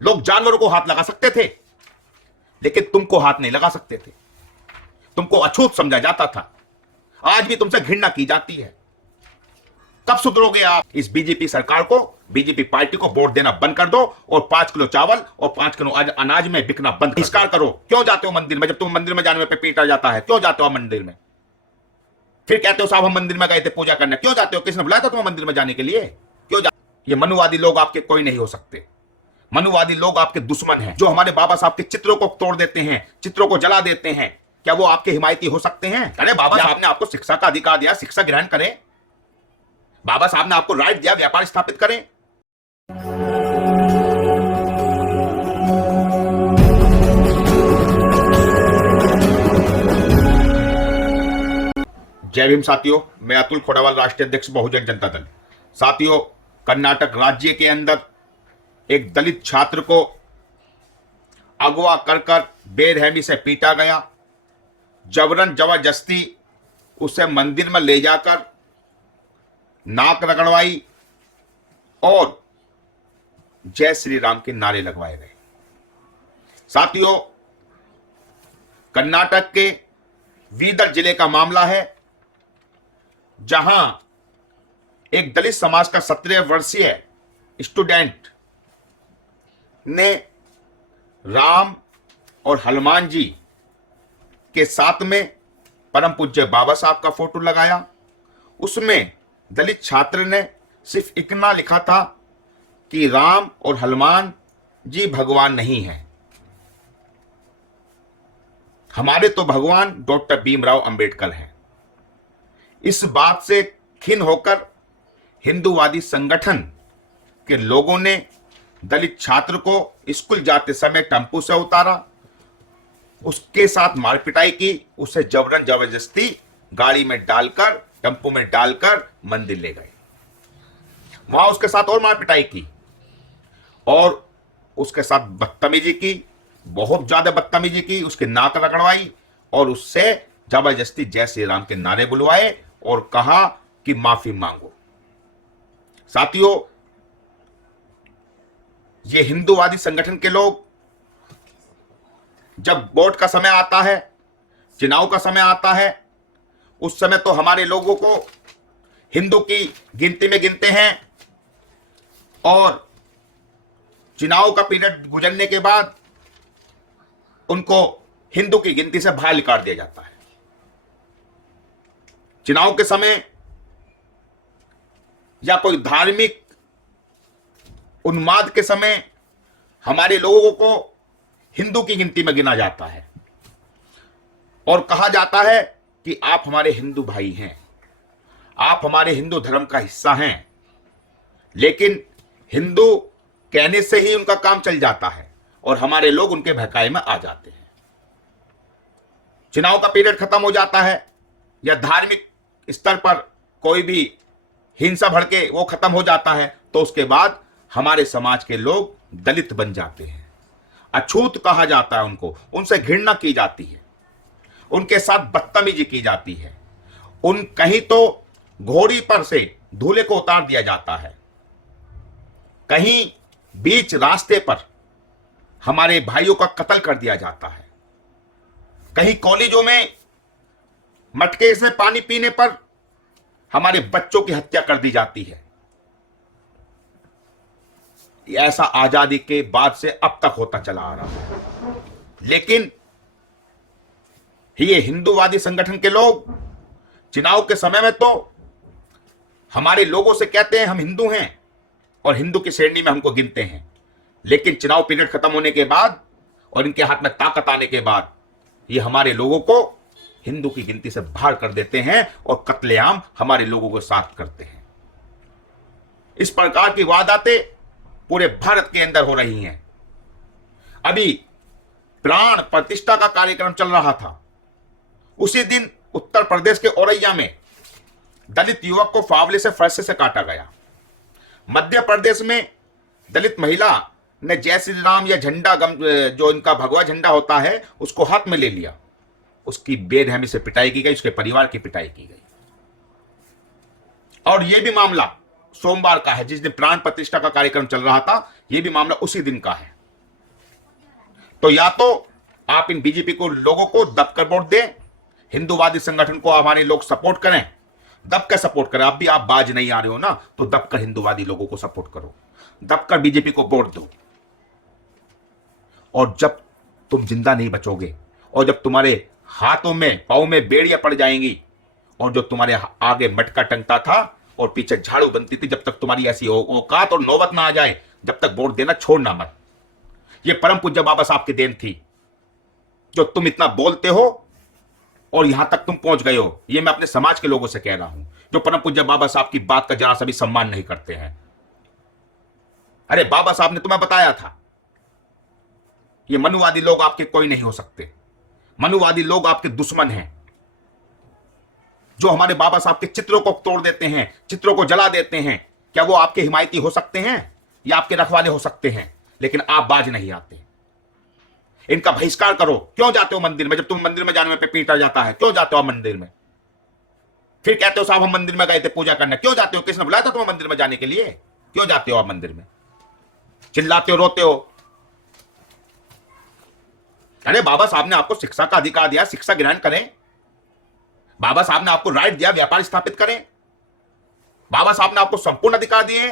लोग जानवरों को हाथ लगा सकते थे, लेकिन तुमको हाथ नहीं लगा सकते थे। तुमको अछूत समझा जाता था। आज भी तुमसे घृणा की जाती है। कब सुधरोगे आप? इस बीजेपी सरकार को, बीजेपी पार्टी को वोट देना बंद कर दो और 5 किलो चावल और 5 किलो अनाज में बिकना बंद बहिष्कार करो। क्यों जाते हो मंदिर में? जब तुम मंदिर में जाने में पीटा जाता है, क्यों जाते हो मंदिर में? फिर कहते हो साहब हम मंदिर में गए थे पूजा करने। क्यों जाते हो? किसने बुलाया था तुम्हें मंदिर में जाने के लिए? क्यों जा? ये मनुवादी लोग आपके कोई नहीं हो सकते। मनुवादी लोग आपके दुश्मन हैं, जो हमारे बाबा साहब के चित्रों को तोड़ देते हैं, चित्रों को जला देते हैं। क्या वो आपके हिमायती हो सकते हैं? अरे बाबा साहब ने आपको शिक्षा का अधिकार दिया, शिक्षा ग्रहण करें। बाबा साहब ने आपको राइट दिया, व्यापार स्थापित करें। जय भीम साथियों, मैं अतुल खोड़ावाल, राष्ट्रीय अध्यक्ष बहुजन जनता दल। साथियों, कर्नाटक राज्य के अंदर एक दलित छात्र को अगवा कर बेरहमी से पीटा गया। जबरन जबरदस्ती उसे मंदिर में ले जाकर नाक रगड़वाई और जय श्री राम के नारे लगवाए गए। साथियों, कर्नाटक के बीदर जिले का मामला है, जहां एक दलित समाज का 17 वर्षीय स्टूडेंट ने राम और हनुमान जी के साथ में परम पूज्य बाबा साहब का फोटो लगाया। उसमें दलित छात्र ने सिर्फ इतना लिखा था कि राम और हनुमान जी भगवान नहीं हैं, हमारे तो भगवान डॉक्टर भीमराव अंबेडकर हैं। इस बात से खिन्न होकर हिंदूवादी संगठन के लोगों ने दलित छात्र को स्कूल जाते समय टेम्पो से उतारा, उसके साथ मारपिटाई की, उसे जबरन जबरदस्ती गाड़ी में डालकर, टेम्पो में डालकर मंदिर ले गए। वहां उसके साथ और मारपिटाई की और उसके साथ बदतमीजी की, बहुत ज्यादा बदतमीजी की, उसकी नाक रगड़वाई और उससे जबरदस्ती जय श्री राम के नारे बुलवाए और कहा कि माफी मांगो। साथियों, ये हिंदूवादी संगठन के लोग जब वोट का समय आता है, चुनाव का समय आता है, उस समय तो हमारे लोगों को हिंदू की गिनती में गिनते हैं और चुनाव का पीरियड गुजरने के बाद उनको हिंदू की गिनती से बाहर निकाल दिया जाता है। चुनाव के समय या कोई धार्मिक उन्माद के समय हमारे लोगों को हिंदू की गिनती में गिना जाता है और कहा जाता है कि आप हमारे हिंदू भाई हैं, आप हमारे हिंदू धर्म का हिस्सा हैं। लेकिन हिंदू कहने से ही उनका काम चल जाता है और हमारे लोग उनके बहकावे में आ जाते हैं। चुनाव का पीरियड खत्म हो जाता है या धार्मिक स्तर पर कोई भी हिंसा भड़के वो खत्म हो जाता है, तो उसके बाद हमारे समाज के लोग दलित बन जाते हैं, अछूत कहा जाता है उनको, उनसे घृणा की जाती है, उनके साथ बदतमीजी की जाती है, उन कहीं तो घोड़ी पर से दूल्हे को उतार दिया जाता है, कहीं बीच रास्ते पर हमारे भाइयों का कत्ल कर दिया जाता है, कहीं कॉलेजों में मटके से पानी पीने पर हमारे बच्चों की हत्या कर दी जाती है। ऐसा आजादी के बाद से अब तक होता चला आ रहा है। लेकिन ये हिंदूवादी संगठन के लोग चुनाव के समय में तो हमारे लोगों से कहते हैं हम हिंदू हैं और हिंदू की श्रेणी में हमको गिनते हैं, लेकिन चुनाव पीरियड खत्म होने के बाद और इनके हाथ में ताकत आने के बाद ये हमारे लोगों को हिंदू की गिनती से बाहर कर देते हैं और कत्लेआम हमारे लोगों को साथ करते हैं। इस प्रकार की वारदातें पूरे भारत के अंदर हो रही हैं। अभी प्राण प्रतिष्ठा का कार्यक्रम चल रहा था, उसी दिन उत्तर प्रदेश के औरैया में दलित युवक को फावले से फरसे से काटा गया। मध्य प्रदेश में दलित महिला ने जय श्री राम या झंडा जो इनका भगवा झंडा होता है उसको हाथ में ले लिया, उसकी बेरहमी से पिटाई की गई, उसके परिवार की पिटाई की गई। और यह भी मामला सोमवार का है, जिस दिन प्राण प्रतिष्ठा का कार्यक्रम चल रहा था, यह भी मामला उसी दिन का है। तो या तो आप इन बीजेपी को लोगों को दबकर वोट दें, हिंदूवादी संगठन को हमारे लोग सपोर्ट करें, दबकर सपोर्ट करें। अब भी आप बाज नहीं आ रहे हो ना, तो दबकर हिंदूवादी लोगों को सपोर्ट करो, दबकर बीजेपी को वोट दो। और जब तुम जिंदा नहीं बचोगे और जब तुम्हारे हाथों में पांव में बेड़ियां पड़ जाएंगी और जो तुम्हारे आगे मटका टंगता था और पीछे झाड़ू बनती थी, जब तक तुम्हारी ऐसी औकात और नौबत ना आ जाए, जब तक वोट देना छोड़ना मत। ये परम पूज्य बाबा साहब की देन थी जो तुम इतना बोलते हो और यहां तक तुम पहुंच गए हो। ये मैं अपने समाज के लोगों से कह रहा हूं जो परम पूज्य बाबा साहब की बात का जरा सा भी सम्मान नहीं करते हैं। अरे बाबा साहब ने तुम्हें बताया था, ये मनुवादी लोग आपके कोई नहीं हो सकते, मनुवादी लोग आपके दुश्मन हैं। जो हमारे बाबा साहब के चित्रों को तोड़ देते हैं, चित्रों को जला देते हैं, क्या वो आपके हिमायती हो सकते हैं या आपके रखवाले हो सकते हैं? लेकिन आप बाज नहीं आते। इनका बहिष्कार करो। क्यों जाते हो मंदिर में? जब तुम मंदिर में जाने में पे पीटा जाता है, क्यों जाते हो आप मंदिर में? फिर कहते हो साहब हम मंदिर में गए थे पूजा करने। क्यों जाते हो? किसने बुलाया था तुम्हें मंदिर में जाने के लिए? क्यों जाते हो आप मंदिर में? चिल्लाते हो, रोते हो। अरे बाबा साहब ने आपको शिक्षा का अधिकार दिया, शिक्षा ग्रहण करें। बाबा साहब ने आपको राइट दिया, व्यापार स्थापित करें। बाबा साहब ने आपको संपूर्ण अधिकार दिए।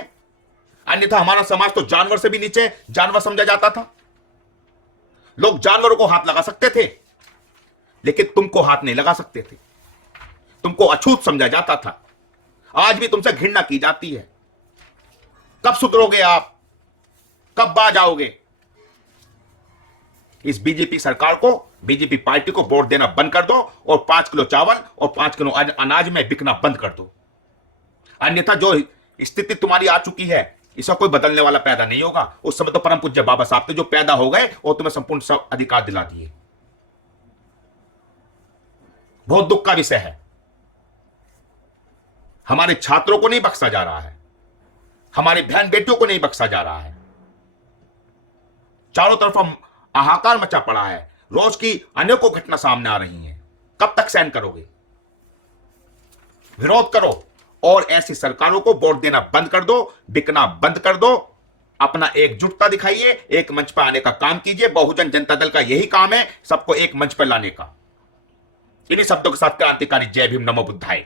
अन्यथा हमारा समाज तो जानवर से भी नीचे जानवर समझा जाता था। लोग जानवरों को हाथ लगा सकते थे लेकिन तुमको हाथ नहीं लगा सकते थे। तुमको अछूत समझा जाता था। आज भी तुमसे घृणा की जाती है। कब सुधरोगे आप? कब बाज आओगे? इस बीजेपी सरकार को, बीजेपी पार्टी को वोट देना बंद कर दो और 5 किलो चावल और 5 किलो अनाज में बिकना बंद कर दो। अन्यथा जो स्थिति तुम्हारी आ चुकी है, इसका कोई बदलने वाला पैदा नहीं होगा। उस समय तो परम पूज्य बाबा साहब थे जो पैदा हो गए और तुम्हें संपूर्ण सब अधिकार दिला दिए। बहुत दुख का विषय है। हमारे छात्रों को नहीं बख्शा जा रहा है, हमारी बहन बेटियों को नहीं बख्शा जा रहा है। चारों तरफ हाहाकार मचा पड़ा है। रोज की अनेकों घटना सामने आ रही हैं। कब तक सहन करोगे? विरोध करो और ऐसी सरकारों को वोट देना बंद कर दो, बिकना बंद कर दो। अपना एकजुटता दिखाइए, एक मंच पर आने का काम कीजिए। बहुजन जनता दल का यही काम है, सबको एक मंच पर लाने का। इन्हीं शब्दों के साथ क्रांतिकारी जय भीम, नमो बुद्धाय।